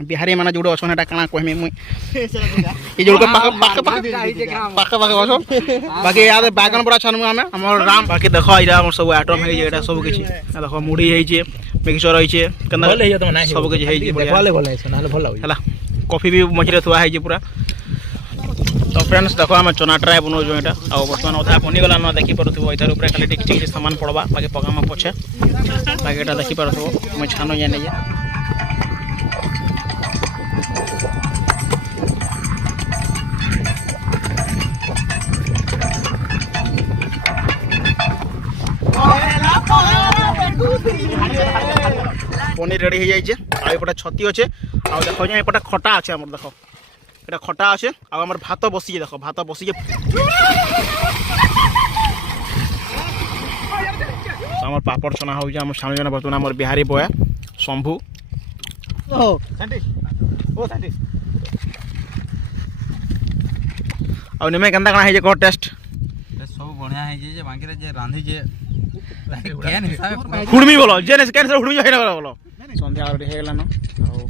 बिहारी माने जोड़े अच्छे एटा काना कहमी मुई ये जोड़ पाके अच्छो बाकी याद बैगन बड़ा छानमु हमें हमर राम बाकी देखो इरा हमर सब आइटम है एटा सब किछि देखो मुड़ी है जे मिक्सचर है जे कंदा भले है तो ना सब किछि है जे भले भले है नाले भल होला कॉफी भी मझिरे थुआ है जे पूरा तो फ्रेंड्स देखो आम चना ट्राए बनाऊ जो यहाँ आ बर्तमान अधा बनी गला ना देखी पार्थ इधर ऊपर खाली टिक सामान पड़वा बाकी पकामा पछे बाकी एटा देखी पार्थ मैं छानो जाने जे पनीर रेडी हो जाइए आपटे छती अच्छे आ देखो एपटे खटा अच्छे आम देख এটা খটা আছে আর আমার ভাত বসিয়ে দেখো ভাত বসিয়ে আমার পাপড় ছনা হচ্ছে আমার সামনে জনা বর্তমান আমার বিহারি বয়া শম্ভু ও সান্টি আর নিমে কেনতা কানা হইছে কো টেস্ট सब बढ़िया है जे बाकी रे जे रांधी जे केन हिसाब हुड़मी बोलो जेन कैंसर हुड़मी होइना बोलो सन्ध्या रेडी हो गलान आ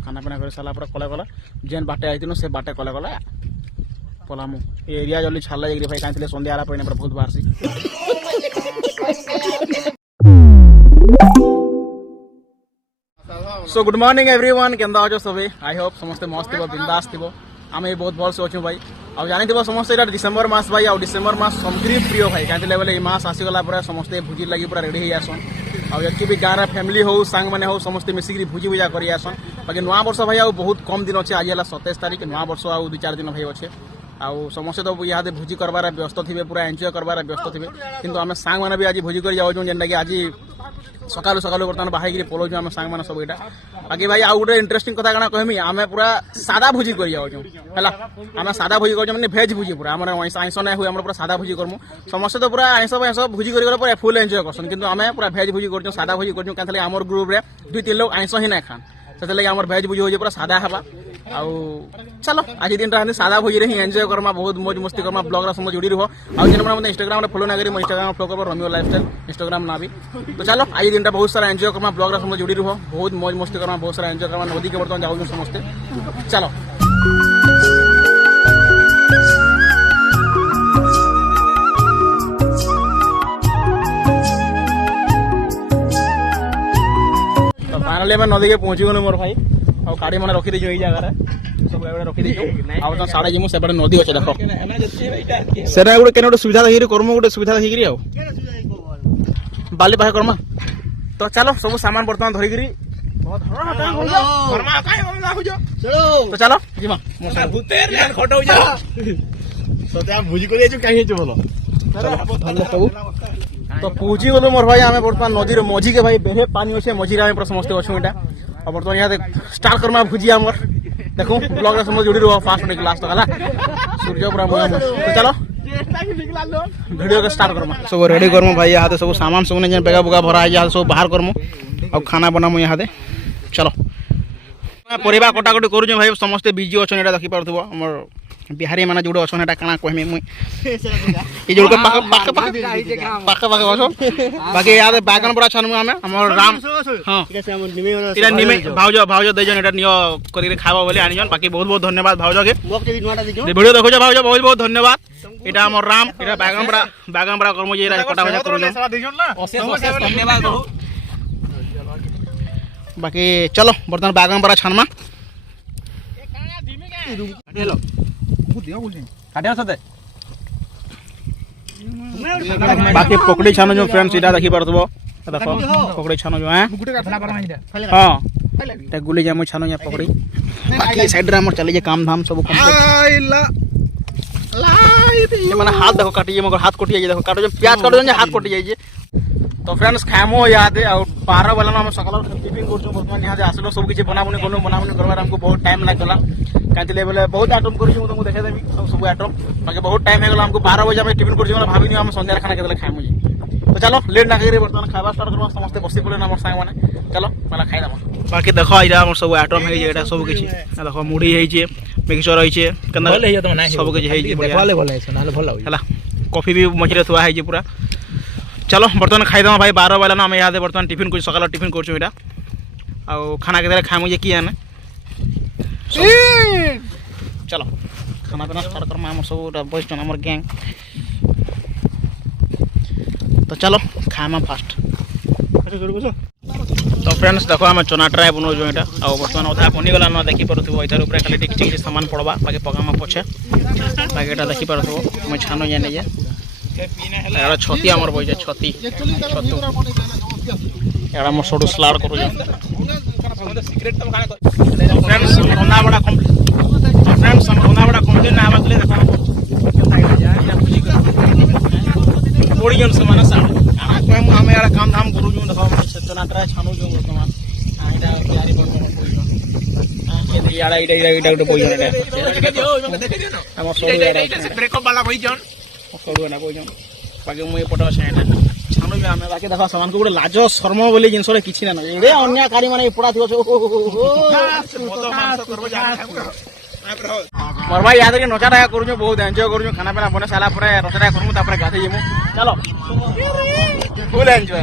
खाना पीना कर साला कले गला जेन बाटे आइतिनो से बाटे कले गला पलामु एरिया जल्दी छाला एक भाई कांतले सन्ध्या आला पइना बहुत बारसी सो गुड मॉर्निंग एवरीवन केंदा हो सभी आई होप समस्त मस्त थो बिंदास थो आम बहुत भल से अच्छु भाई आ जानी समस्त यहाँ डिसेम्बर मास भाई आ डिसेम्बर मास समग्री प्रिय भाई कहीं बोले ये मास आसीगला समस्ते भोजी लगी पूरा रेडी हो आसन आखि भी गाँव फैमिली हो सांग मैंने हो समस्ते मिसिक भोजी भुजा कर आसन बाकी नुआ वर्ष भाई आ बहुत कम दिन अच्छे आज है 27 तारीख नुआ वर्ष आ 2-4 दिन भाई अच्छे आ समस्ते तो यहाँ भोजी करवार व्यस्त थे पूरा एंजॉय करवार व्यस्त थे किंतु आम सांग मैंने भी आज भोजी कर जाऊँ जेनटा कि आज सकालू सकालू बर्तमान बाहर पलाऊ आम सांग मैंने सब यहाँ बाकी भाई आउ गोटे इंटरेस्टिंग कथा कण कहमी आम पूरा सादा भोजी कर जाऊँ है आम सादा भोजी कर मैंने भेज भोजी पूरा आम आइंस ना हुए पूरा सादा भोजी करमु समस्ते तो पूरा आइंस आइंस भोजी कर फुल एंजॉय करसन किंतु आम पूरा भेज भोजी कर सादा भोजी कर क्या आम ग्रुप रे 2-3 लोग आइंस ही ना खान से लगे आम भेज भोजी हो पूरा सादा हवा आउ चलो आज दिन टा सादा भोजी ही एंजॉय करमा बहुत मौज मस्ती करमा ब्लॉग समय जोड़ी रहो आज मैंने इंस्टाग्राम फॉलो ना करी इंस्टाग्राम फॉलो कर रोमियो लाइफस्टाइल इंस्टाग्राम ना भी तो चलो आज दिन टा बहुत सारा एंजॉय करमा ब्लॉग समय जोड़ी रहो बहुत मौज मस्ती करमा बहुत सारा एंजॉय करमा नदी के बर्तमान जाऊँ समस्ते चलो फाइनली मैं नदी के पहुंची गलु मोर भाई और गाड़ी मैंने रखी दीजिए यही जगह सब रखी दीजिए आ साढ़े जीमु से नदी अच्छे देख से गोटे केने सुविधा देखिए कर्म गोटे सुविधा देखिए आ बाली पाखे करमा तो चलो सब सामान बर्तमान धरिकी तो चलो जीमा तो पहुंची गलु मोर भाई आम बर्तमान नदी मझी के भाई बेहे पानी अच्छे मझीरे आम समस्त अच्छे यहाँ और बर्तमान यहाँ स्टार्ट करमा भुजी आम देखो ब्लॉग समझ जोड़ी रहो फास्ट मिनट लास्ट तक है सूर्य पूरा तो चलो वीडियो के स्टार्ट करमा सब रेडी करमु भाई यहाँ सब सामान सब नहीं बेगा बुगा भरा है यहाँ सब बाहर करमु और खाना बनामु यहाँ चलो परिवार कटाकटी करूँ भाई समस्ते बिजी अच्छे यहाँ देखी पार्थ बिहारी माने जोड़े अच्छे एटा काना कहमी मुई ये जोड़ पाके अच्छो बाकी याद बैगन बड़ा छानमु हमें हमर राम हां इरा निमे भाउज दे जन एटा नियो करी खाबो बोले आनी जन बाकी बहुत बहुत धन्यवाद भाउज के वीडियो देखो भाउज बहुत बहुत धन्यवाद एटा हमर राम एटा बैगन बड़ा कर्म जे कटा भजा करू अशेष धन्यवाद बाकी चलो बर्तमान बैगन बड़ा छानमा बाकी पकड़ी छानो जो फ्रेंड्स इटा देखि पारथबो देखो पकड़ी छानो जो है हां ते गुली जामु छानो या पकड़ी बाकी साइड रे हमर चली जे काम धाम सब कंप्लीट ये माने हाथ देखो काटी जे मगर हाथ कटि जाय देखो काटो जो प्याज काटो जो हाथ कटि जाय जे तो फ्रेंड्स खामो याद है और 12 बजे हम सकाल टिफिन करछो बर्तमान यहाँ आसलो सब किछि बनाबुनी करबार हमको बहुत टाइम लागला कांतिले बोले बहुत आइटम करछो तुमको देखा देबी सब आइटम बाकी बहुत टाइम हो गला हमको 12 बजे हम टिफिन करछो भाबिनी हम संध्या खाना केतले खाइमु जी तो चलो लेट ना करी बर्तमान खावा स्टार्ट करबा समस्त बसी पड़े हमर साग माने चलो पहला खाइ दबा बाकी देखो इरा हमर सब आइटम है एटा सब किछि देखो मुड़ी है जे मिक्सचर है जे कंदा भले है तो ना सब किछि है जे देखवाले भले है नाले भल होला कॉफी भी मझिरे थुआ है जे पूरा चलो बर्तमान खाई दमा भाई 12 बजे आम यहाँ बर्तमान टिफिन कर सकाल टिफिन कर खाना के खामु जे कि आने चलो खाना पीना स्टार्ट करमा हम सब बस जन हमर गैंग तो चलो खामा फास्ट तो फ्रेंड्स देखो आम चना ट्राए बनाऊँ यहाँ आ बर्तमान अधा बनीगला न देखिपे इधर ऊपर खाली टिक सामान पड़वा बाकी पकामा पछे बाकी यहाँ देखिपे मुझे छानो जाने जे छती आमर बजे छती छतु एड़ा मोर सडू स्लाड करू फ्रेंड्स रंधा बड़ा फ्रेंड्स रंधा बड़ा कंप्लीट ना आवा देखो थोड़ी जन से माने सा हम एड़ा काम धाम करू देखो चना ट्राए छानु जो बर्तमान एटा तैयारी कर ये याडा इडा उडे बोई जन हम सडू एड़ा ब्रेकअप वाला बोई जन सडू ना बोई जन बाकी मुई पटो छाएटा छानु भी आमे बाकी देखो सामान को लाज शर्म बोली जिनस रे किछि ना रे अन्य कारी माने पड़ा थियो मोर भाई याद के नचाटा करू बहुत एंजॉय करू खाना पीना बने साला परे नचाटा करू तापर गाधे जेमु चलो फुल एंजॉय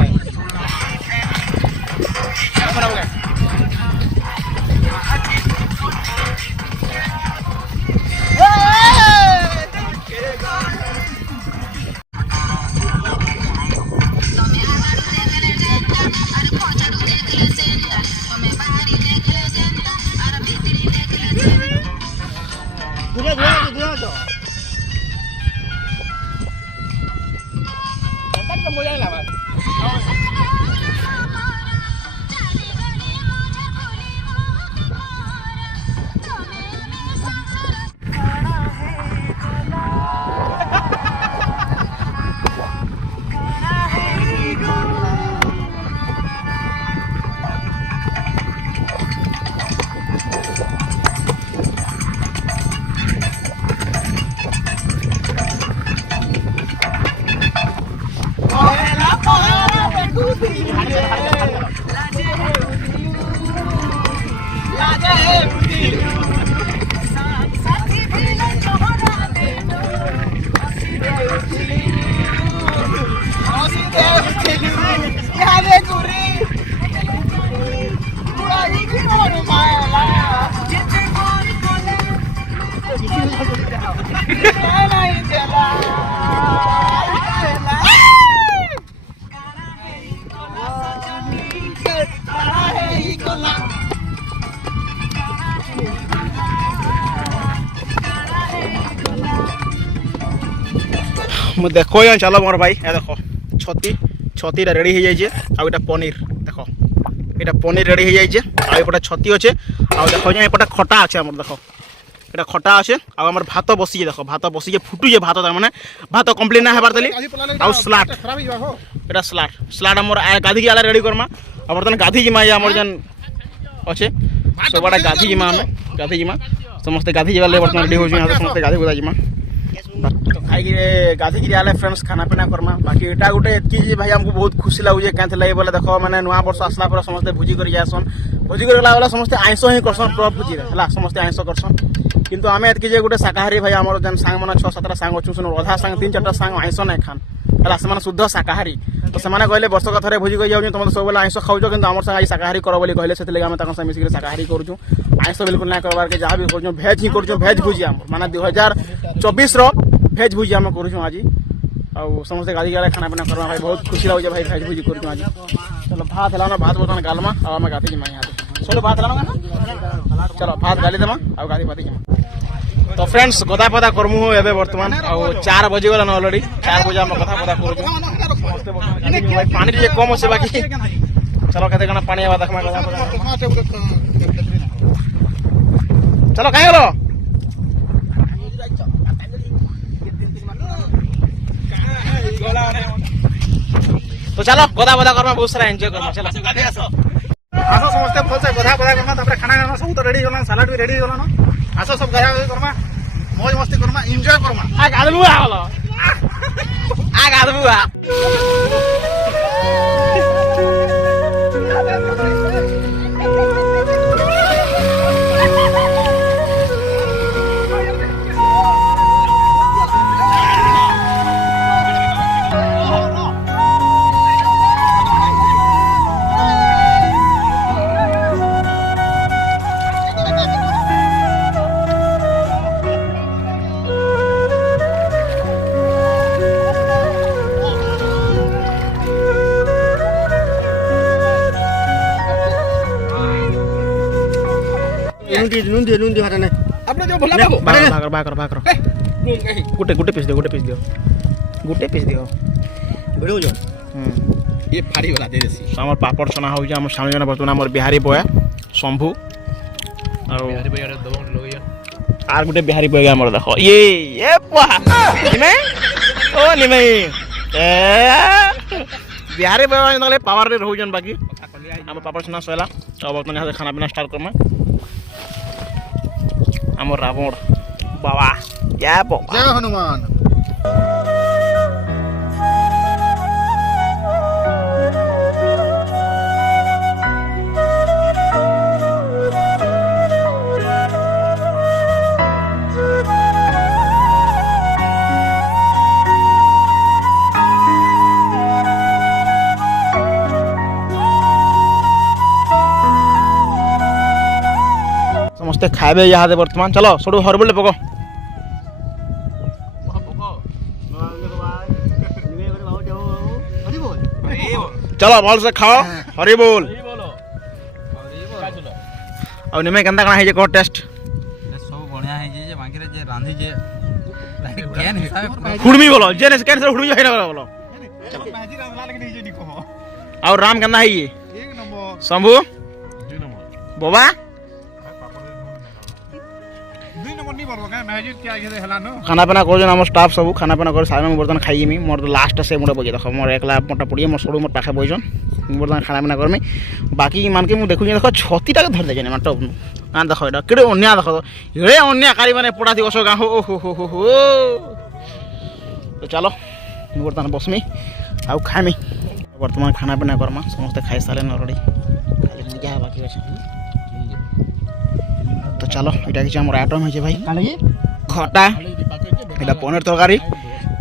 मु देखो यहाँ चलो मोर भाई ये देखो छती छती रेडी हो जाइए आटा पनीर देखो ये पनीर रेडी हो जाइए आटे छती अच्छे आ देखो एपटे खटा अच्छे आम देखो ये खटा अच्छे आम भात बसी देखो भात बसी फुटुचे भात मैंने भात कम्प्लीट ना होबार तली आ स्लाट ये स्लाट स्लाट आम गाधी आला रेडी करमा आ बर्तमान गाधी जिमा आम जेन अच्छे सबटा गाधी जिमा आम गाधी जिमा समस्ते गाधी जावा बर्तमान रेडी हो समस्त गाधी गुदा जिमा तो खाई गाधी आले फ्रेंड्स खाना पीना करमा बाकी एटा गोटे एतकी भाई हमको बहुत खुशी लगुचे क्या बोले देखो मैंने नुआ वर्ष आसला पर समस्ते भोजी कर जासन भोजी करला बेला समस्ते आइंस ही करसन पूरा भोजी है समस्ते आइंस करसन किंतु आम एतकी गोटे शाकाहारी भाई आम जेन सांग मैंने 6-7 सांग अच्छु अधा सांग 3-4 सांग आइंस नहीं खान है से शुद्ध शाकाहारी तो से कहले वर्ष का थे भोजी कर तुम सब आइंस खाऊ कि आम संगे शाकाहारी कर बोली कहले से मिसिक शाकाहारी करूँ आइंस बिल्कुल ना करवार के जहाँ भी कर भेज ही कर भेज भोजी आम माने 2024 भेज भोजी आम करूँ आज आउ समस्त गाड़ी गाला खाना पीना करवा भाई बहुत खुशी लगे भाई भेज भोजी करूँ आज चलो भात है भात बर्तमान गालमा आम गाती जिमा यहाँ चलो भात है चलो भात गाली देमा आ गाड़ी पाती जिमा तो फ्रेंड्स गदा पदा करमु हो एबे वर्तमान आ 4 बजे गला न ऑलरेडी 4 बजे हम कथा पदा करू भाई पानी जे कम होसे बाकी चलो कते कना पानी आवा देखमा चलो काहे गलो तो चलो गदा बदा करमा बहुत सारा एंजॉय करमा चलो आसो समझते भल से गदा बदा करमा तापर खाना खाना सब तो रेडी होलन सलाड भी रेडी होलन आसो सब गया करमा मौज मस्ती करमा एंजॉय करमा आ गादबु आलो आ गादबु आ নুন দি হাতে নে ଆପଣ ଯୋଉ ଭଲ ବାବୁ ବାକର ଗୋଟେ ପିସ୍ ଦିଅ ଗୋଟେ ପିସ୍ ଦିଅ ভিডিও যাও ये फाड़ी वाला दे देसी हमर पापड़ छना हो जा हमर सामने जना बर्तन हमर बिहारी बया शंभू और बिहारी बया दबंग लोग आर गुटे बिहारी बया हमर देखो ये पुआ निमे ओ निमे ए बिहारी बया नले पावर रे रहउजन बाकी हमर पापड़ छना सोला अब बर्तन यहाँ खाना पीना स्टार्ट करम हमर रावण बाबा या बाबा জয় হনুমান समस्ते खाइबे यहाँ वर्तमान चलो सडू हरबल पको चलो भल से खाओ हरी बोल अब निमे केंदा कना है जे को टेस्ट सब बढ़िया है जे बाकी रे जे रांधी जे केन हिसाब हुड़मी बोलो जेने केन से हुड़मी है ना बोलो भाजी रांधला लेकिन नहीं जे निको और राम केंदा है ये एक number Shambhu 2 number Boba 2 number नहीं बरबो का भाजी के आगे हेला न खाना पीना कर हम स्टाफ सब खाना पीना कर सारे में बर्तन खाइमी मोर तो लास्ट से मुड़े बजे देखो मोर एकला मोटा पड़िए मोर सड़ू मोर पाखे बइजन बर्तन खाना पीना करमी बाकी मान के मु देखु देखो 36 टाका धर दे जने माटो आ देखो एटा केडे अन्या देखो एड़े अन्या कारी माने पड़ा थी ओसो गा हो हो तो चलो बर्तन बसमी आउ खामी वर्तमान खाना पीना करमा समस्त खाई साले न रेडी खाली मजा बाकी আছে तो चलो এটা কিছু আমার আইটেম হইছে ভাই খটা এটা পনির তরকারি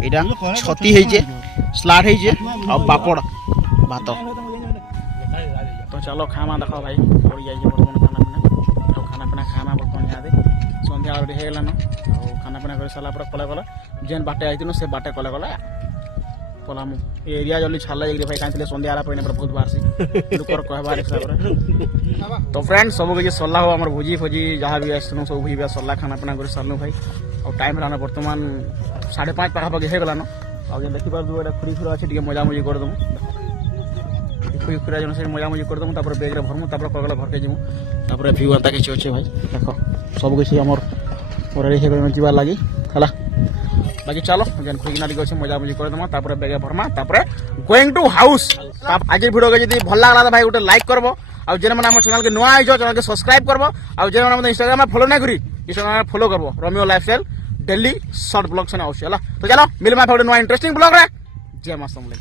এটা ছতি হইছে স্লাড হইছে আর পাপড় ভাত তো চলো খামা দেখো ভাই পড়ি যাইছে বর্তমান খানা পিনা খামা বর্তমান ইয়াদে সন্ধ্যা অলরেডি হয়ে গেল না খানা পিনা করে সারা পরে কলে কলে যেন বাটে আইতিনো সে বাটে কলে কলে পলামু এরিয়া জলদি ছাড়লা যাই ভাই কাঁচলে সন্ধ্যা আলা পড়ে বহুত বারছি লোকর কহবার হিসাবে तो फ्रेंड्स सब किसी सरला हो आम भोजी फोजी जहाँ भी आसनु सब भोजी सरला खाना पीना कर सारू भाई और टाइम है बर्तमान 5:30 पाखापाखि हो गलान और देखी पार्थ खुरी खुरा अच्छे मजा मजी करदेमु खुरी खुरा जन से मजा मजी करदेमु बेग्रे भरमु कगला भरके जीमु व्यू एंता किसी अच्छे भाई देख सब किसी आम रेडी हो जाबार लगी है बाकी चलो जेन खुईना टी अच्छे मजा मजी करदेमु बेगे भरमा गोइंग टू हाउस आज वीडियो के जब भल लगला भाई गोटे लाइक करबो और जेन मैंने चैनल के नुआ आइज चैनल के सब्सक्राइब करबो और जेन मैंने इंस्टाग्राम में फॉलो नहीं करी इंस्टाग्राम में फॉलो करबो Romeo lifestyle daily short blog से आउछ तो चलो मिल मा नुआ इंटरेस्टिंग ब्लॉग रे जय मां समले।